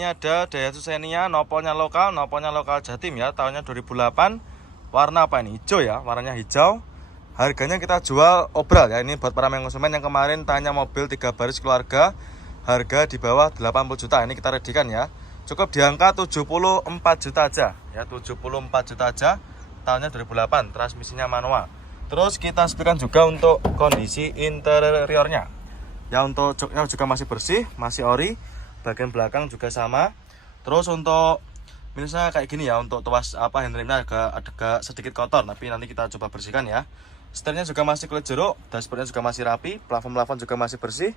ini ada Daihatsu Xenia, nopolnya lokal Jatim ya, tahunnya 2008. Warna apa ini? Hijau ya, warnanya hijau. Harganya kita jual obral ya. Ini buat para konsumen yang kemarin tanya mobil 3 baris keluarga, harga di bawah 80 juta. Ini kita redikan ya. Cukup di angka 74 juta aja ya, 74 juta aja. Tahunnya 2008, transmisinya manual. Terus kita sepikan juga untuk kondisi interiornya. Ya, untuk joknya juga masih bersih, masih ori. Bagian belakang juga sama. Terus untuk minusnya kayak gini ya, untuk tuas handremnya agak sedikit kotor, tapi nanti kita coba bersihkan ya. Setirnya juga masih kulit jeruk, dashboardnya juga masih rapi, plafon juga masih bersih.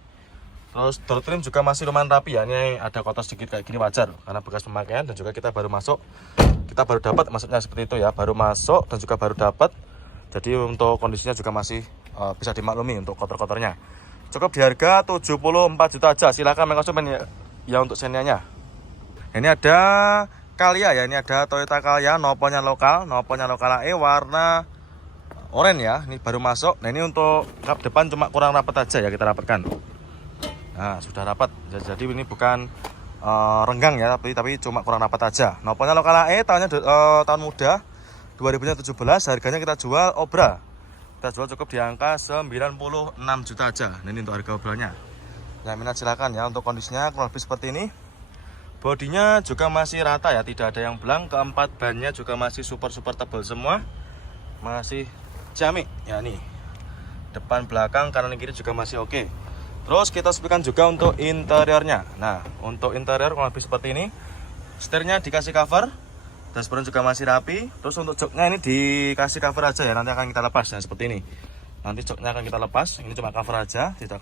Terus door trim juga masih lumayan rapi ya. Ini ada kotor sedikit kayak gini wajar karena bekas pemakaian, dan juga kita baru dapat maksudnya seperti itu ya, baru masuk dan juga baru dapat. Jadi untuk kondisinya juga masih bisa dimaklumi untuk kotor-kotornya. Cukup di harga 74 juta aja. Silakan konsumen ya untuk Xenia-nya. Ini ada Calya ya, ini ada Toyota Calya, nopolnya lokal AE, warna oranye ya. Ini baru masuk. Nah, ini untuk kap depan cuma kurang rapat aja ya, kita rapatkan. Nah, sudah rapat. Jadi ini bukan renggang ya, tapi cuma kurang rapat aja. Nopolnya lokal AE, tahun muda 2017. Harganya kita jual obra. Kita jual cukup di angka 96 juta aja. Nah, ini untuk harga obralnya. Yang minat silakan ya. Untuk kondisinya kurang lebih seperti ini. Bodinya juga masih rata ya, tidak ada yang belang. Keempat bannya juga masih super tebal semua. Masih ciamik ya, nih. Depan belakang kanan kiri juga masih oke. Terus kita sepikan juga untuk interiornya. Nah, untuk interior kurang lebih seperti ini. Setirnya dikasih cover, dashboard juga masih rapi. Terus untuk joknya ini dikasih cover aja ya, nanti akan kita lepas ya, seperti ini. Nanti joknya akan kita lepas, ini cuma cover aja, tidak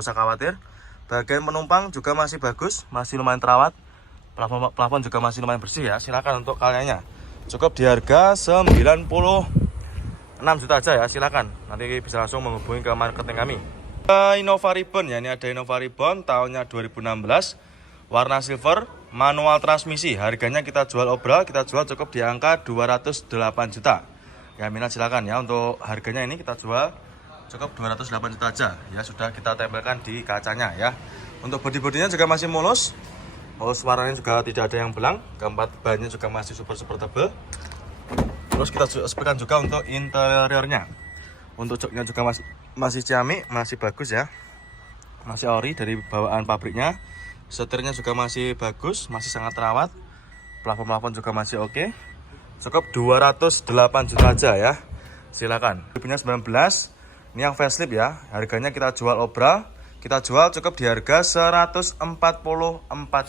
usah khawatir. Bagian penumpang juga masih bagus, masih lumayan terawat. Plafon juga masih lumayan bersih ya. Silakan untuk Calyanya. Cukup di harga 96 juta aja ya, silakan. Nanti bisa langsung menghubungi ke marketing kami. Innova Ribbon ya, ini ada Innova Ribbon tahunnya 2016. Warna silver, manual transmisi. Harganya kita jual obral, kita jual cukup di angka 208 juta. Ya, minat silakan ya. Untuk harganya ini kita jual cukup 208 juta aja. Ya, sudah kita tempelkan di kacanya ya. Untuk bodi-bodinya juga masih mulus. Warnanya juga tidak ada yang belang. Keempat bannya juga masih super tebal. Terus kita sepikan juga untuk interiornya. Untuk joknya juga masih ciamik, masih bagus ya. Masih ori dari bawaan pabriknya. Setirnya juga masih bagus, masih sangat terawat. Plafon juga masih oke. Cukup 208 juta aja ya. Silakan. 2019, ini yang facelift ya. Harganya kita jual obral. Kita jual cukup di harga 144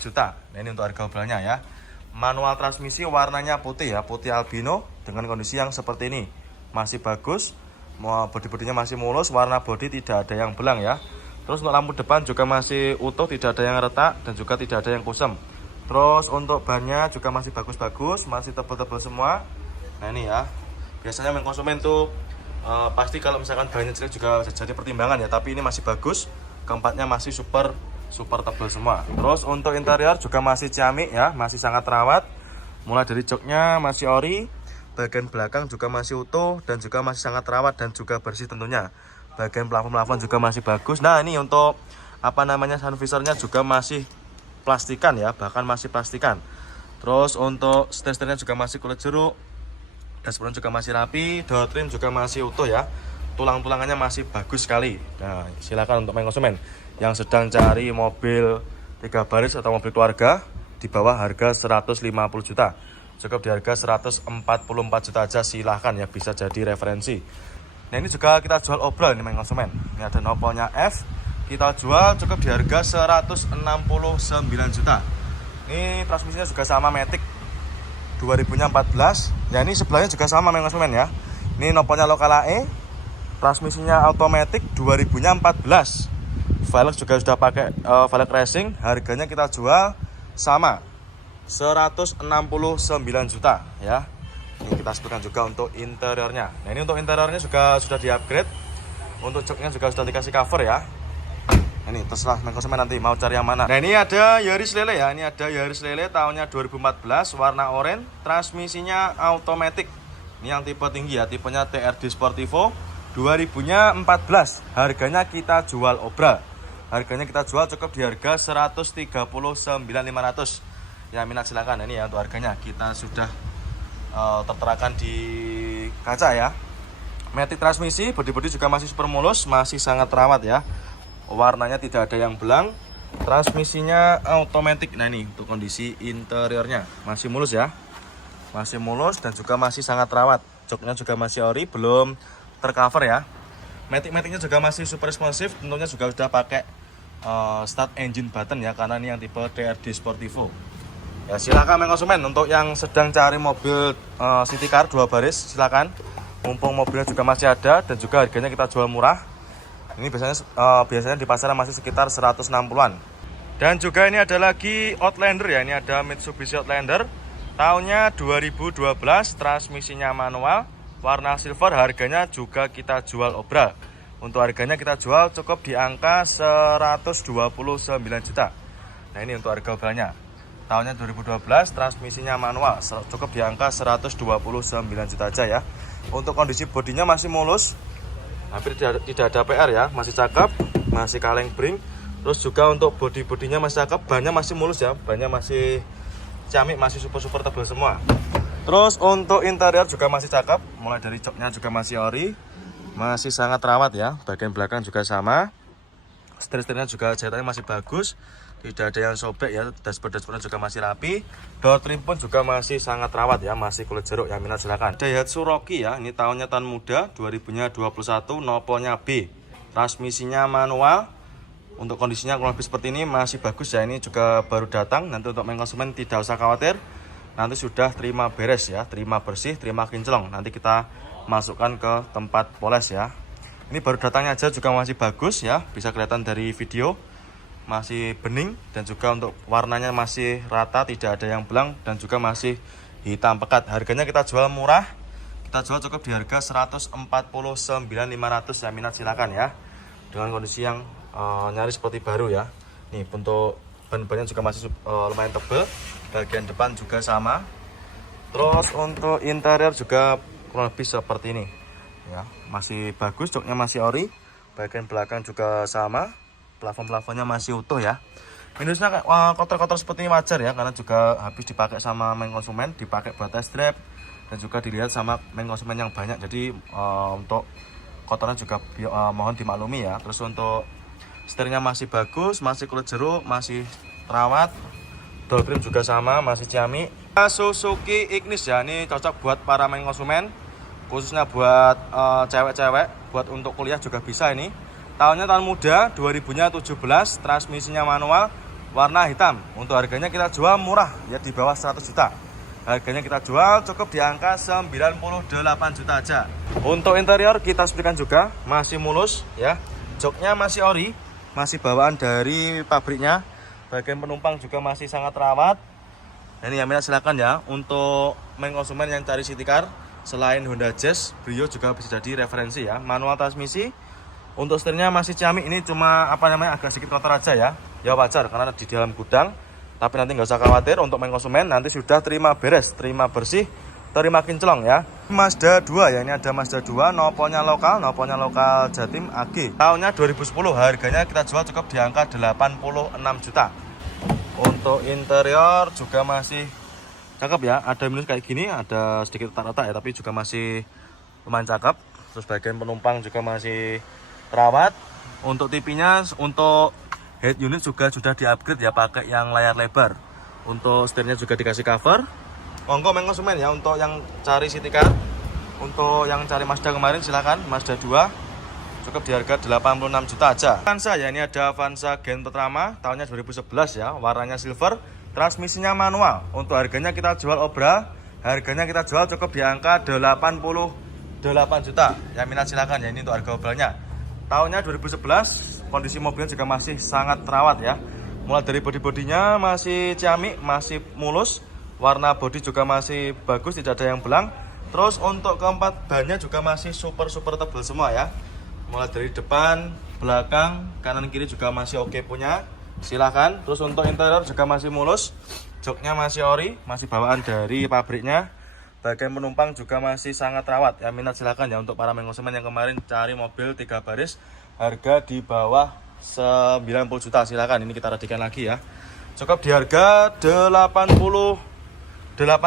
juta. Nah, ini untuk harga obralnya ya. Manual transmisi, warnanya putih ya, putih albino dengan kondisi yang seperti ini. Masih bagus. Bodi-bodinya masih mulus, warna bodi tidak ada yang belang ya. Terus untuk lampu depan juga masih utuh, tidak ada yang retak dan juga tidak ada yang kusam. Terus untuk bannya juga masih bagus-bagus, masih tebal-tebal semua. Nah, ini ya. Biasanya konsumen tuh pasti kalau misalkan bannya jelek juga jadi pertimbangan ya, tapi ini masih bagus. Keempatnya masih super tebal semua. Terus untuk interior juga masih ciamik ya, masih sangat terawat. Mulai dari joknya masih ori, bagian belakang juga masih utuh dan juga masih sangat terawat dan juga bersih tentunya. Bagian plafon juga masih bagus. Nah, ini untuk sun visornya juga masih plastikan ya, bahkan masih plastikan. Terus untuk setirnya juga masih kulit jeruk. Dashboard juga masih rapi, door trim juga masih utuh ya. Tulang-tulangannya masih bagus sekali. Nah, silakan untuk konsumen yang sedang cari mobil 3 baris atau mobil keluarga di bawah harga 150 juta. Cukup di harga 144 juta aja, silahkan ya, bisa jadi referensi. Nah, ini juga kita jual obral ini konsumen. Ini ada nopolnya F. Kita jual cukup di harga 169 juta. Ini transmisinya juga sama Matic 2014. Ya, ini sebelahnya juga sama konsumen ya. Ini nopolnya lokal AE. Transmisinya automatic 2014. Velg juga sudah pakai velg racing. Harganya kita jual sama 169 juta ya. Ini kita sebutkan juga untuk interiornya. Nah, ini untuk interiornya juga sudah di-upgrade. Untuk joknya juga sudah dikasih cover ya. Ini terserah konsumen nanti mau cari yang mana. Nah, ini ada Yaris Lele ya. Ini ada Yaris Lele tahunnya 2014, warna oranye, transmisinya automatic. Ini yang tipe tinggi ya, tipenya TRD Sportivo 2014. Harganya kita jual obral. Harganya kita jual cukup di harga 139.500. Ya minat silakan. Ini ya untuk harganya kita sudah terterakan di kaca ya. Matic transmisi, bodi-bodi juga masih super mulus, masih sangat terawat ya. Warnanya tidak ada yang belang. Transmisinya automatic. Nah ini untuk kondisi interiornya masih mulus ya. Masih mulus dan juga masih sangat terawat. Joknya juga masih ori, belum tercover ya. Matic-maticnya juga masih super responsif. Tentunya juga sudah pakai start engine button ya, karena ini yang tipe TRD Sportivo. Ya silakan konsumen untuk yang sedang cari mobil city car 2 baris, silakan. Mumpung mobilnya juga masih ada dan juga harganya kita jual murah. Ini biasanya di pasaran masih sekitar 160-an. Dan juga ini ada lagi Outlander ya, ini ada Mitsubishi Outlander. Tahunnya 2012, transmisinya manual, warna silver, harganya juga kita jual obral. Untuk harganya kita jual cukup di angka 129 juta. Nah ini untuk harga obralnya. Tahunnya 2012, transmisinya manual, cukup di angka 129 juta aja ya. Untuk kondisi bodinya masih mulus, hampir tidak ada PR ya, masih cakep, masih kaleng bring. Terus juga untuk bodinya masih cakep, bannya masih mulus ya, bannya masih ciamik, masih super tebal semua. Terus untuk interior juga masih cakep, mulai dari joknya juga masih ori, masih sangat terawat ya. Bagian belakang juga sama, setir-setirnya juga jahitannya masih bagus, tidak ada yang sobek ya. Dashboardnya juga masih rapi. Door trim pun juga masih sangat terawat ya, masih kulit jeruk ya, minat silakan. Daihatsu Rocky ya, ini tahunnya tahun muda, 2021, nopolnya B, transmisinya manual. Untuk kondisinya kurang lebih seperti ini, masih bagus ya. Ini juga baru datang, nanti untuk konsumen tidak usah khawatir, nanti sudah terima beres ya, terima bersih, terima kinclong, nanti kita masukkan ke tempat poles ya. Ini baru datangnya aja juga masih bagus ya, bisa kelihatan dari video, masih bening dan juga untuk warnanya masih rata, tidak ada yang belang dan juga masih hitam pekat. Harganya kita jual murah, kita jual cukup di harga 149.500 ya, minat silakan ya. Dengan kondisi yang nyaris seperti baru ya. Nih untuk ban-bannya juga masih lumayan tebal, bagian depan juga sama. Terus untuk interior juga kurang lebih seperti ini ya, masih bagus, joknya masih ori, bagian belakang juga sama, plafon-plafonnya masih utuh ya. Minusnya kotor-kotor seperti ini wajar ya, karena juga habis dipakai sama konsumen, dipakai buat test drive dan juga dilihat sama konsumen yang banyak. Jadi untuk kotornya juga mohon dimaklumi ya. Terus untuk setirnya masih bagus, masih kulit jeruk, masih terawat. Door trim juga sama, masih ciamik. Suzuki Ignis ya, ini cocok buat para konsumen, khususnya buat cewek-cewek, buat untuk kuliah juga bisa ini. Tahunnya tahun muda, 2017, transmisinya manual, warna hitam. Untuk harganya kita jual murah ya, di bawah 100 juta. Harganya kita jual cukup di angka 98 juta aja. Untuk interior kita sebutkan juga masih mulus ya, joknya masih ori, masih bawaan dari pabriknya. Bagian penumpang juga masih sangat terawat. Ini yang minat silakan ya. Untuk konsumen yang cari city car selain Honda Jazz, Brio juga bisa jadi referensi ya. Manual transmisi. Untuk setirnya masih ciamik, ini cuma agak sedikit kotor aja ya. Ya wajar karena di dalam gudang. Tapi nanti nggak usah khawatir, untuk konsumen nanti sudah terima beres, terima bersih, terima kinclong ya. Mazda 2 ya, ini ada Mazda 2, nopolnya lokal Jatim AG. Tahunnya 2010, harganya kita jual cukup di angka 86 juta. Untuk interior juga masih cakep ya, ada minus kayak gini, ada sedikit retak-retak ya, tapi juga masih lumayan cakep. Terus bagian penumpang juga masih terawat. Untuk TV-nya, untuk head unit juga sudah di-upgrade ya, pakai yang layar lebar. Untuk setirnya juga dikasih cover. Monggo konsumen ya, untuk yang cari city car, untuk yang cari Mazda kemarin silakan, Mazda 2 cukup di harga 86 juta aja. Avanza ya, ini ada Avanza Gen Pertama, tahunnya 2011 ya, warnanya silver, transmisinya manual. Untuk harganya kita jual obral, harganya kita jual cukup di angka 88 juta. Ya minat silakan ya, ini untuk harga obralnya. Tahunnya 2011, kondisi mobilnya juga masih sangat terawat ya. Mulai dari bodi-bodinya masih ciamik, masih mulus, warna bodi juga masih bagus, tidak ada yang belang. Terus untuk keempat bannya juga masih super tebal semua ya. Mulai dari depan, belakang, kanan kiri juga masih oke punya. Silakan. Terus untuk interior juga masih mulus, joknya masih ori, masih bawaan dari pabriknya. Bagian penumpang juga masih sangat terawat ya, minat silakan ya. Untuk para konsumen yang kemarin cari mobil 3 baris, harga di bawah 90 juta, silakan. Ini kita rapikan lagi ya. cukup di harga 88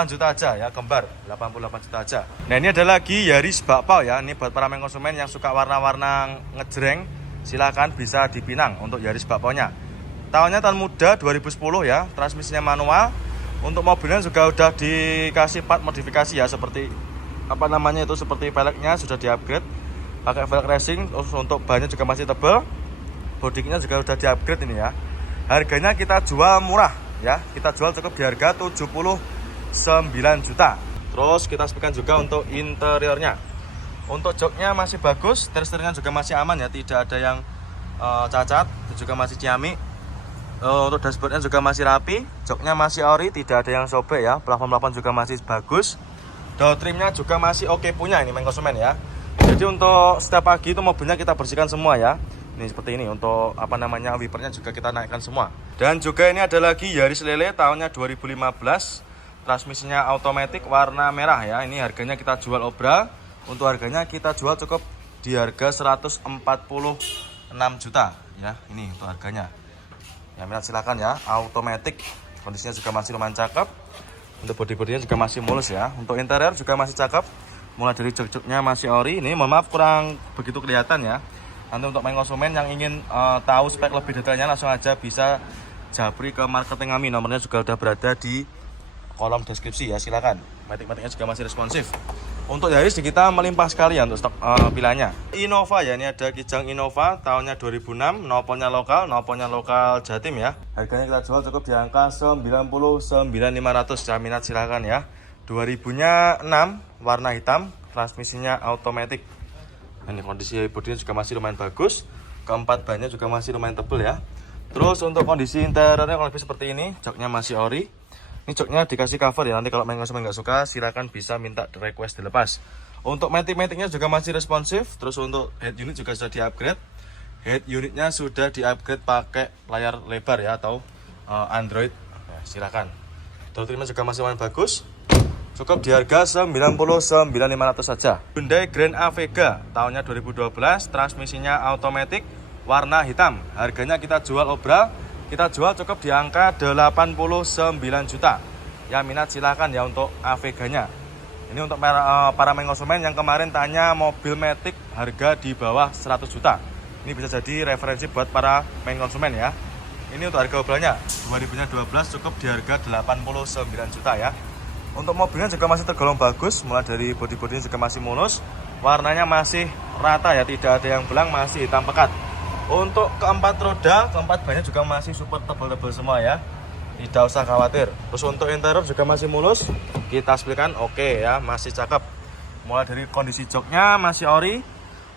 juta aja ya, kembar 88 juta aja. Nah ini ada lagi Yaris bakpao ya, ini buat para konsumen yang suka warna-warna ngejreng, silakan bisa dipinang untuk Yaris bakpao-nya. Tahunnya tahun muda 2010 ya, transmisinya manual. Untuk mobilnya juga udah dikasih part modifikasi ya, seperti apa namanya itu, seperti velgnya sudah di-upgrade pakai velg racing. Terus untuk bannya juga masih tebal, bodinya juga udah di-upgrade ini ya. Harganya kita jual murah ya, kita jual cukup di harga 79 juta. Terus kita spekan juga untuk interiornya. Untuk joknya masih bagus, setir-setirnya juga masih aman ya, tidak ada yang cacat, juga masih ciamik. Untuk dashboardnya juga masih rapi, joknya masih ori, tidak ada yang sobek ya, plafon-plafon juga masih bagus. Door trimnya juga masih oke punya ini konsumen ya. Jadi untuk setiap pagi itu mobilnya kita bersihkan semua ya. Ini seperti ini, untuk apa namanya wipernya juga kita naikkan semua. Dan juga ini ada lagi Yaris Lele tahunnya 2015, transmisinya automatic warna merah ya. Ini harganya kita jual obral. Untuk harganya kita jual cukup di harga 146 juta ya. Ini untuk harganya. Ya minat silakan ya, automatic, kondisinya juga masih lumayan cakep. Untuk bodi-bodinya juga masih mulus ya. Untuk interior juga masih cakep, mulai dari jok-joknya masih ori. Ini mohon maaf kurang begitu kelihatan ya. Nanti untuk konsumen yang ingin tahu spek lebih detailnya, langsung aja bisa japri ke marketing kami. Nomornya juga udah berada di kolom deskripsi ya, silakan. Matic-maticnya juga masih responsif. Untuk Yaris kita melimpah sekali ya untuk stok pilihannya. Innova ya, ini ada Kijang Innova tahunnya 2006, noponnya lokal Jatim ya. Harganya kita jual cukup di angka 99.500 ya, minat silakan ya. 2000-nya 6, warna hitam, transmisinya automatic. Ini kondisi bodinya juga masih lumayan bagus. Keempat bannya juga masih lumayan tebal ya. Terus untuk kondisi interiornya kalau lebih seperti ini, joknya masih ori. Ini joknya dikasih cover ya, nanti kalau konsumen nggak suka silakan bisa minta request dilepas. Untuk matic-maticnya juga masih responsif. Terus untuk head unit juga sudah di-upgrade. Head unitnya sudah di-upgrade pakai layar lebar ya, atau Android. Nah, silakan. Door trimnya juga masih lumayan bagus. Cukup di harga 99.500 saja. Hyundai Grand Avega tahunnya 2012, transmisinya automatic, warna hitam. Harganya kita jual obral. Kita jual cukup di angka 89 juta. Ya minat silakan ya untuk Avega-nya. Ini untuk para konsumen yang kemarin tanya mobil Matic harga di bawah 100 juta. Ini bisa jadi referensi buat para konsumen ya. Ini untuk harga obralnya 2012 cukup di harga 89 juta ya. Untuk mobilnya juga masih tergolong bagus, mulai dari bodi-bodinya juga masih mulus. Warnanya masih rata ya, tidak ada yang belang, masih hitam pekat. Untuk keempat roda, keempat bannya juga masih super tebal-tebal semua ya, tidak usah khawatir. Terus untuk interior juga masih mulus, kita spilkan oke ya, masih cakep. Mulai dari kondisi joknya masih ori,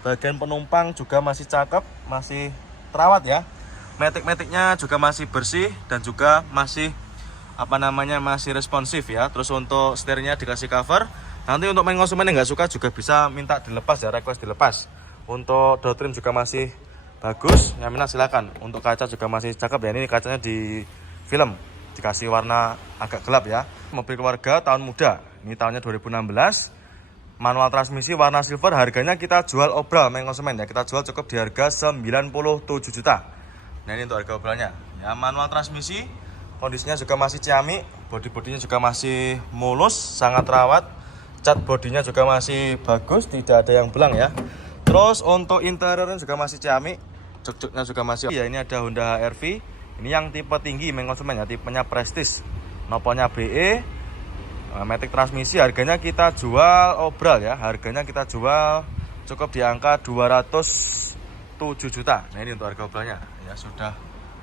bagian penumpang juga masih cakep, masih terawat ya. Matic-maticnya juga masih bersih dan juga masih masih responsif ya. Terus untuk setirnya dikasih cover. Nanti untuk konsumen yang nggak suka juga bisa minta dilepas ya, request dilepas. Untuk door trim juga masih bagus, yang minat silakan. Untuk kaca juga masih cakep ya, ini kacanya di film, dikasih warna agak gelap ya. Mobil keluarga tahun muda, ini tahunnya 2016, manual transmisi warna silver. Harganya kita jual obral konsumen ya, kita jual cukup di harga 97 juta. Nah ini untuk harga obralnya ya, manual transmisi, kondisinya juga masih ciamik, bodi-bodinya juga masih mulus, sangat rawat. Cat bodinya juga masih bagus, tidak ada yang belang ya. Terus untuk interiornya juga masih ciamik, jok-joknya juga masih ya. Ini ada Honda HR-V, ini yang tipe tinggi konsumen ya, tipenya Prestige, noponnya BE, matic transmisi. Harganya kita jual obral ya, harganya kita jual cukup di angka 207 juta. Nah ini untuk harga obralnya ya, sudah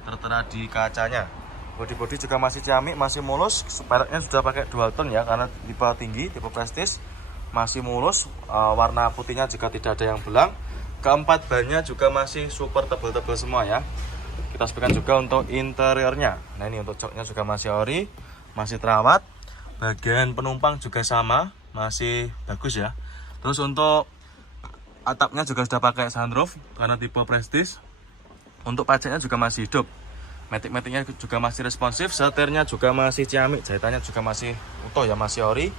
tertera di kacanya. Bodi-bodi juga masih ciamik, masih mulus. Peleknya sudah pakai dual tone ya, karena tipe tinggi, tipe Prestige, masih mulus. Warna putihnya juga tidak ada yang belang. Keempat bannya juga masih super tebal-tebal semua ya. Kita spekan juga untuk interiornya. Nah ini untuk joknya juga masih ori, masih terawat. Bagian penumpang juga sama, masih bagus ya. Terus untuk atapnya juga sudah pakai sunroof karena tipe Prestige. Untuk pajaknya juga masih hidup. Matic-maticnya juga masih responsif, setirnya juga masih ciamik, jahitannya juga masih utuh ya, masih ori.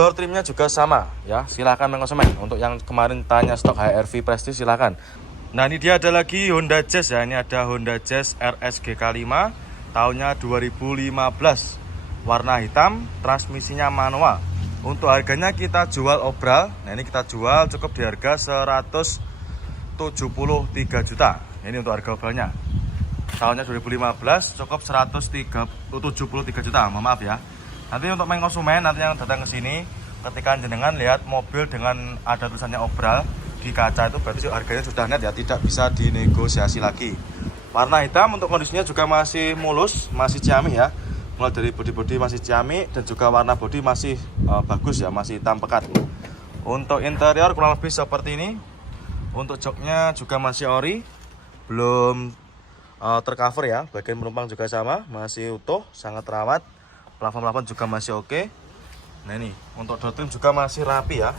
Door trimnya juga sama ya, silakan konsumen. Untuk yang kemarin tanya stok HR-V Prestige silakan. Nah ini dia ada lagi Honda Jazz ya, ini ada Honda Jazz RS GK5 tahunnya 2015, warna hitam, transmisinya manual. Untuk harganya kita jual obral. Nah, ini kita jual cukup di harga 173 juta. Ini untuk harga obralnya. Tahunnya 2015 cukup 173 juta. Mohon maaf ya. Nanti untuk main konsumen nanti yang datang ke sini, ketika jenengan lihat mobil dengan ada tulisannya obral di kaca, itu berarti harganya sudah net ya, tidak bisa dinegosiasi lagi. Warna hitam, untuk kondisinya juga masih mulus, masih ciamik ya. Mulai dari bodi-bodi masih ciamik dan juga warna bodi masih bagus ya, masih hitam pekat. Untuk interior kurang lebih seperti ini. Untuk joknya juga masih ori, belum tercover ya. Bagian penumpang juga sama, masih utuh, sangat terawat. Plafon-plafon juga masih oke. Nah ini, untuk door trim juga masih rapi ya.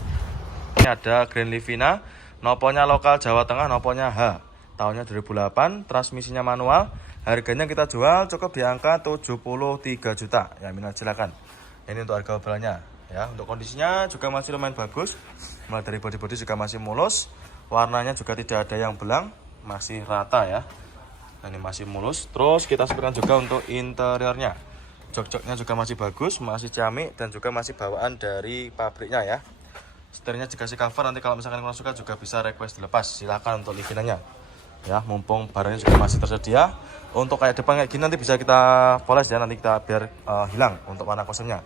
Ini ada Grand Livina, noponya lokal Jawa Tengah, noponya H. Tahunnya 2008, transmisinya manual. Harganya kita jual cukup di angka 73 juta. Ya, minat silakan. Ini untuk harga obralnya ya. Untuk kondisinya juga masih lumayan bagus. Mulai dari bodi-bodi juga masih mulus. Warnanya juga tidak ada yang belang, masih rata ya. Nah, ini masih mulus. Terus kita sebutkan juga untuk interiornya. Jok-joknya juga masih bagus, masih ciamik dan juga masih bawaan dari pabriknya ya. Setirnya dikasih cover, nanti kalau misalkan kurang suka juga bisa request dilepas. Silahkan untuk livinannya ya, mumpung barangnya juga masih tersedia. Untuk kayak depan kayak gini nanti bisa kita poles ya, nanti kita biar hilang untuk warna kosongnya.